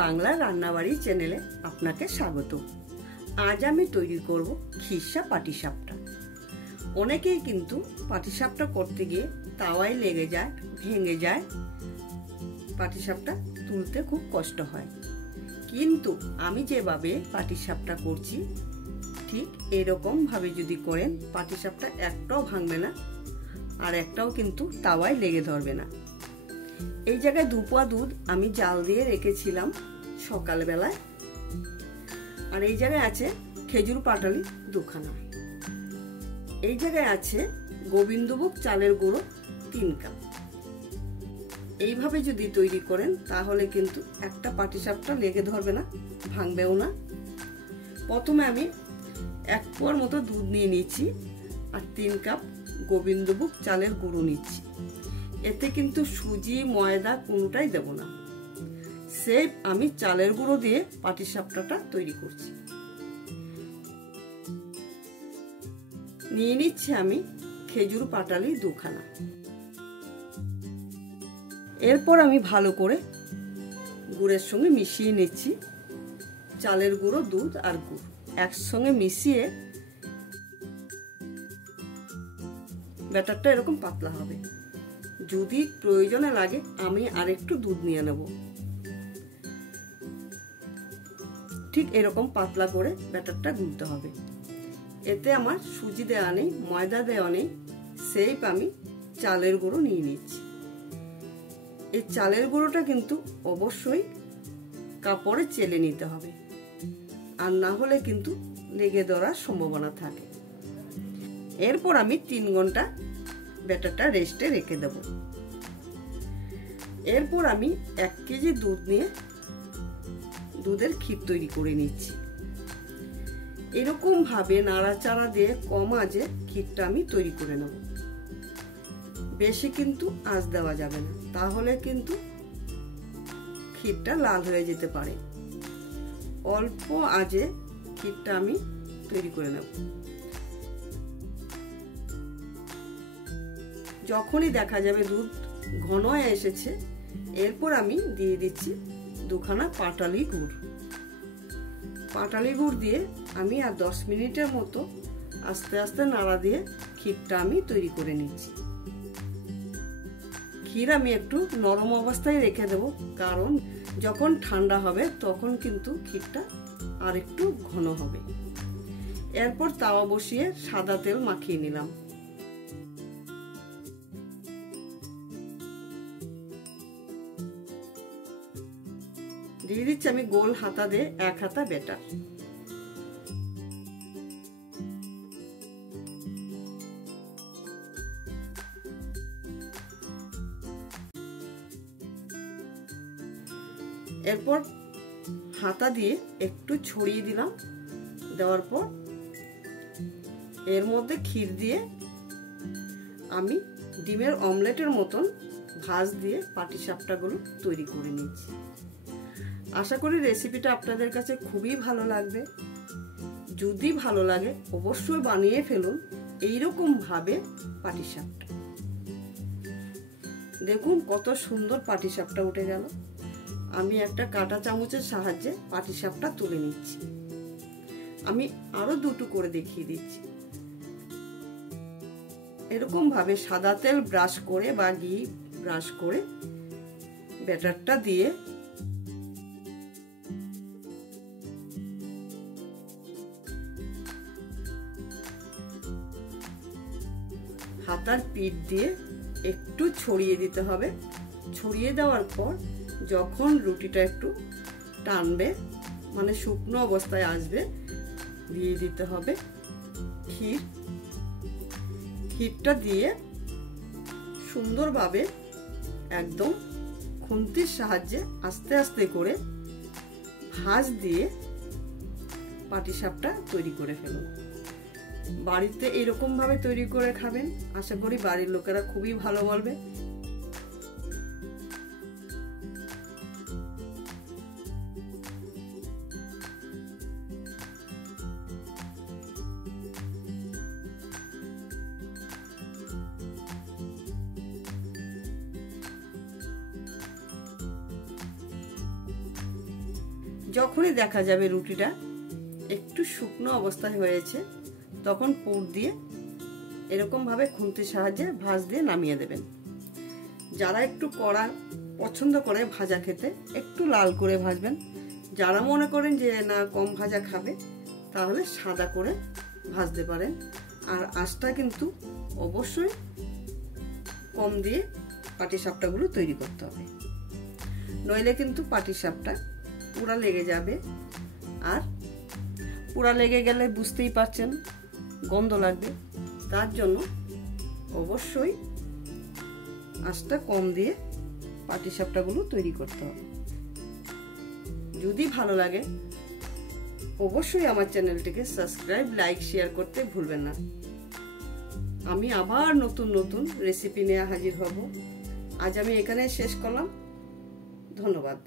বাংলা রান্নাবাড়ি চ্যানেলে আপনাকে স্বাগত। আজ আমি তৈরি করব খিরসা পাটিসাপটা। অনেকেই কিন্তু পাটিসাপটা করতে গিয়ে তাওয়ায় লেগে যায়, ভেঙে যায়, পাটিসাপটা তুলতে খুব কষ্ট হয়। কিন্তু আমি যেভাবে পাটিসাপটা করছি ঠিক এরকম ভাবে যদি করেন পাটিসাপটা একটাও ভাঙবে না, আর একটাও কিন্তু তাওয়ায় লেগে ধরবে না। এই জায়গায় 2 পোয়া দুধ আমি জাল দিয়ে রেখেছিলাম সকালবেলায়, আর এই জায়গায় আছে খেজুর পাটালি 2 খানা। এই জায়গায় আছে গোবিন্দভোগ চালের গুঁড়ো 3 কাপ। এইভাবে যদি তৈরি করেন তাহলে কিন্তু একটা পাটিসাপটা লেগে ধরবে না, ভাঙবেও না। প্রথমে আমি 1 পোয়ার মতো দুধ নিয়ে নিচ্ছি আর 3 কাপ গোবিন্দভোগ চালের গুঁড়ো নিচ্ছি। এতে কিন্তু সুজি ময়দা কোনোটাই দেব না, সেফ আমি চালের গুঁড়ো দিয়ে পাটিসাপটাটা তৈরি করছি। নিয়ে নিচ্ছি আমি খেজুর পাটালি 2 খানা। এরপর আমি ভালো করে গুড়ের সঙ্গে মিশিয়ে নিচ্ছি। চালের গুঁড়ো, দুধ আর গুড় একসঙ্গে মিশিয়ে ব্যাটারটা এরকম পাতলা হবে। যদি প্রয়োজনে লাগে আমি আরেকটু দুধ নিয়ে নেব। ঠিক এরকম পাতলা করে ব্যাটারটা গুলতে হবে। এতে আমার সুজি দেওয়া নেই, ময়দা দেওয়া নেই, সেফ আমি চালের গুঁড়ো নিয়ে নিচ্ছি। এই চালের গুঁড়োটা কিন্তু অবশ্যই কাপড়ে চেলে নিতে হবে, আর না হলে কিন্তু লেগে ধরার সম্ভাবনা থাকে। এরপর আমি 3 ঘন্টা ব্যাটারটা রেস্টে রেখে দেব। এরপর আমি 1 কেজি দুধ নিয়ে দুধের ক্ষীর তৈরি করে নিচ্ছি। এরকম ভাবে নাড়াচাড়া দিয়ে কম আঁচে ক্ষীরটা আমি তৈরি করে নেব। বেশি কিন্তু আঁচ দেওয়া যাবে না, তাহলে কিন্তু ক্ষীরটা লাল হয়ে যেতে পারে। অল্প আঁচে ক্ষীরটা আমি তৈরি করে নেব। যখনই দেখা যাবে দুধ ঘন হয়ে এসেছে, এরপর আমি দিয়ে দিচ্ছি 2 খানা পাটালি গুড়। পাটালি গুড় দিয়ে আমি আর 10 মিনিটের মতো আস্তে আস্তে নাড়া দিয়ে ক্ষীরটা আমি তৈরি করে নিচ্ছি। ক্ষীর আমি একটু নরম অবস্থায় রেখে দেব, কারণ যখন ঠান্ডা হবে তখন কিন্তু ক্ষীরটা আর একটু ঘন হবে। এরপর তাওয়া বসিয়ে সাদা তেল মাখিয়ে নিলাম। দিয়ে দিচ্ছি আমি গোল হাতা দিয়ে 1 হাতা ব্যাটার। এরপর হাতা দিয়ে একটু ছড়িয়ে দিলাম। দেওয়ার পর এর মধ্যে ক্ষীর দিয়ে আমি ডিমের অমলেটের মতন ভাঁজ দিয়ে পাটিসাপটাগুলো তৈরি করে নিচ্ছি। আশা করি রেসিপিটা আপনাদের কাছে খুবই ভালো লাগবে। যদি ভালো লাগে অবশ্যই বানিয়ে ফেলুন এইরকম ভাবে পাটিসাপটা। দেখুন কত সুন্দর পাটিসাপটা উঠে গেল। আমি একটা কাঁটা চামচের সাহায্যে পাটিসাপটা তুলে নিচ্ছি। আমি আরো 2টো করে দেখিয়ে দিচ্ছি। এরকম ভাবে সাদা তেল ব্রাশ করে বা ঘি ব্রাশ করে ব্যাটারটা দিয়ে হাতার পিঠ দিয়ে একটু ছড়িয়ে দিতে হবে। ছড়িয়ে দেওয়ার পর যখন রুটিটা একটু টানবে, মানে শুকনো অবস্থায় আসবে, দিয়ে দিতে হবে ক্ষীর। ক্ষীরটা দিয়ে সুন্দরভাবে একদম খুন্তির সাহায্যে আস্তে আস্তে করে ভাঁজ দিয়ে পাটিসাপটা তৈরি করে ফেলুন। বাড়িতে এরকম ভাবে তৈরি করে খাবেন, আশা করি বাড়ির লোকেরা খুবই ভালো বলবে। যখনই দেখা যাবে রুটিটা একটু শুকনো অবস্থায় হয়েছে, তখন পুর দিয়ে এরকমভাবে খুন্তির সাহায্যে ভাঁজ দিয়ে নামিয়ে দেবেন। যারা একটু কড়া পছন্দ করে ভাজা খেতে, একটু লাল করে ভাজবেন। যারা মনে করেন যে না কম ভাজা খাবে, তাহলে সাদা করে ভাজতে পারেন। আর আঁচটা কিন্তু অবশ্যই কম দিয়ে পাটিসাপটাগুলো তৈরি করতে হবে, নইলে কিন্তু পাটিসাপটা পুরা লেগে যাবে। আর পুরা লেগে গেলে বুঝতেই পারছেন গন্ধ লাগবে। তার জন্য অবশ্যই আঁচটা কম দিয়ে পাটিসাপটাগুলো তৈরি করতে হবে। যদি ভালো লাগে অবশ্যই আমার চ্যানেলটিকে সাবস্ক্রাইব, লাইক, শেয়ার করতে ভুলবেন না। আমি আবার নতুন নতুন রেসিপি নিয়ে হাজির হব। আজ আমি এখানে শেষ করলাম। ধন্যবাদ।